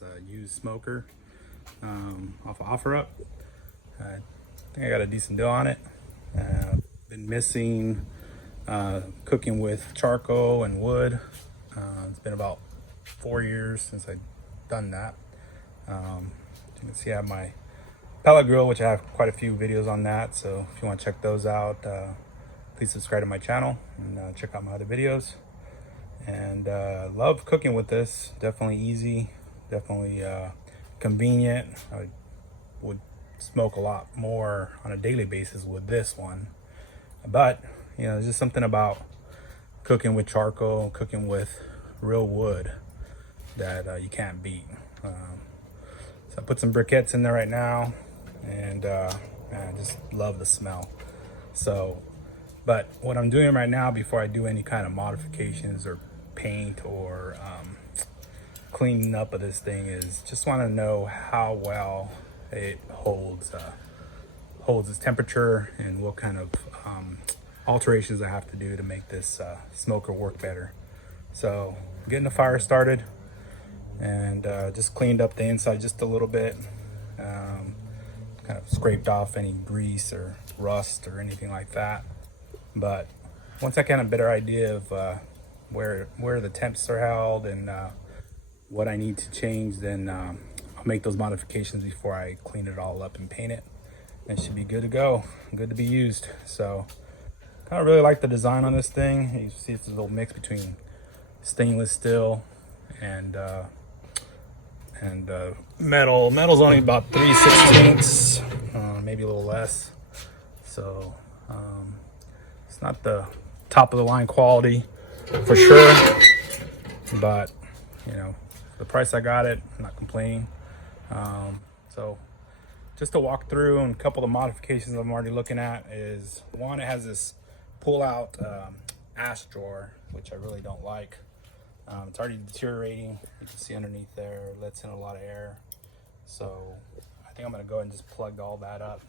this used smoker off of OfferUp. I think I got a decent deal on it. Been missing cooking with charcoal and wood. It's been about 4 years since I've done that. You can see I have my pellet grill, which I have quite a few videos on that. So if you want to check those out, please subscribe to my channel and check out my other videos. And love cooking with this. Definitely easy, definitely convenient. I would smoke a lot more on a daily basis with this one, but you know, there's just something about cooking with charcoal, cooking with real wood that you can't beat. So I put some briquettes in there right now, and I just love the smell. So, but what I'm doing right now before I do any kind of modifications or paint or cleaning up of this thing is just want to know how well it holds its temperature and what kind of alterations I have to do to make this smoker work better. So getting the fire started, and just cleaned up the inside just a little bit, kind of scraped off any grease or rust or anything like that. But once I get a better idea of where the temps are held and what I need to change, then I'll make those modifications before I clean it all up and paint it. And it should be good to go, good to be used. So kind of really like the design on this thing. You see it's a little mix between stainless steel and metal. Metal's only about 3/16, maybe a little less. So it's not the top of the line quality for sure, but you know, the price I got it, I'm not complaining. So just to walk through, and a couple of modifications I'm already looking at is, one, it has this pull out ash drawer, which I really don't like. It's already deteriorating. You can see underneath there, it lets in a lot of air. So I think I'm gonna go ahead and just plug all that up,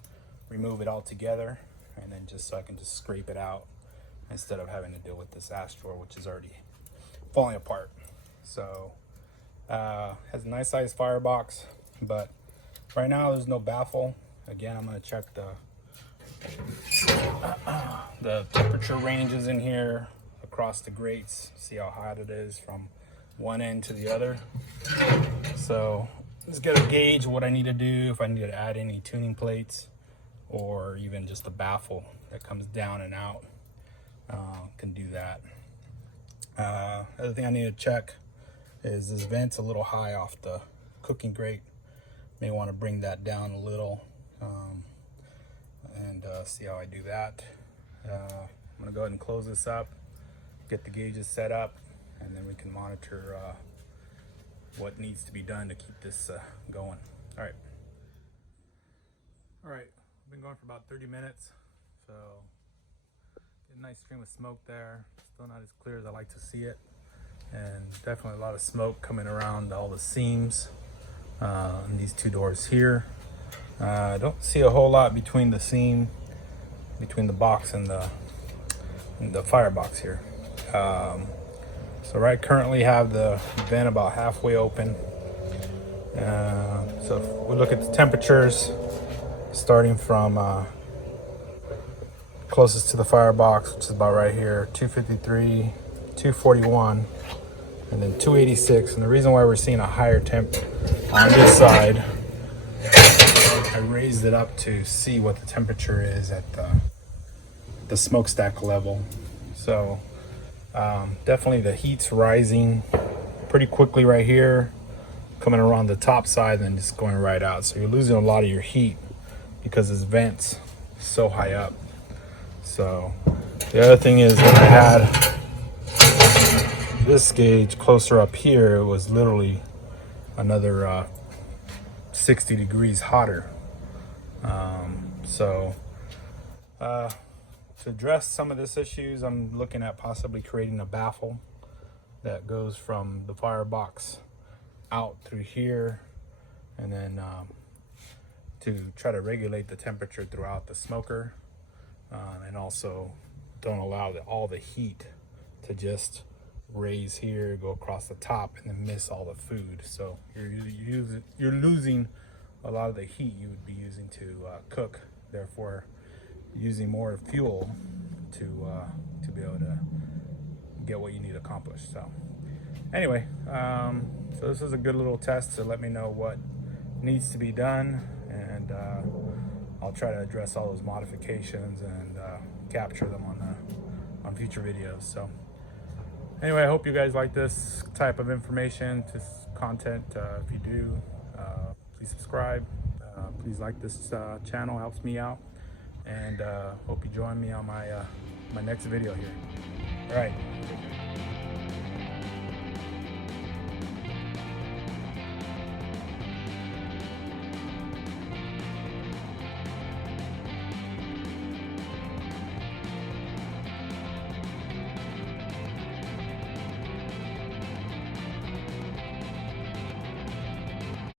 remove it all together, and then just so I can just scrape it out instead of having to deal with this ash drawer, which is already falling apart. So has a nice sized firebox, but right now there's no baffle. Again, I'm gonna check the temperature ranges in here across the grates, see how hot it is from one end to the other. So let's get a gauge of what I need to do, if I need to add any tuning plates or even just a baffle that comes down and out. Can do that. Other thing I need to check is this vent's a little high off the cooking grate. May want to bring that down a little, and see how I do that. I'm gonna go ahead and close this up, get the gauges set up, and then we can monitor what needs to be done to keep this going. All right, I've been going for about 30 minutes, so get a nice stream of smoke there. Still not as clear as I like to see it, and definitely a lot of smoke coming around all the seams on these two doors here. I don't see a whole lot between the seam, between the box and the firebox here. So currently have the vent about halfway open. So if we look at the temperatures, starting from closest to the firebox, which is about right here, 253, 241, and then 286. And the reason why we're seeing a higher temp on this side, I raised it up to see what the temperature is at the smokestack level. So definitely the heat's rising pretty quickly right here, coming around the top side and then just going right out. So you're losing a lot of your heat because this vent's so high up. So the other thing is, when I had this gauge closer up here, it was literally another 60 degrees hotter. To address some of this issues, I'm looking at possibly creating a baffle that goes from the firebox out through here, and then to try to regulate the temperature throughout the smoker, and also don't allow all the heat to just raise here, go across the top, and then miss all the food. So you're losing a lot of the heat you would be using to cook, therefore using more fuel to be able to get what you need accomplished. So anyway, so this is a good little test to let me know what needs to be done, and I'll try to address all those modifications and capture them on future videos. So anyway, I hope you guys like this type of information, this content. If you do, please subscribe. Please like this channel, helps me out. And hope you join me on my my next video here. All right.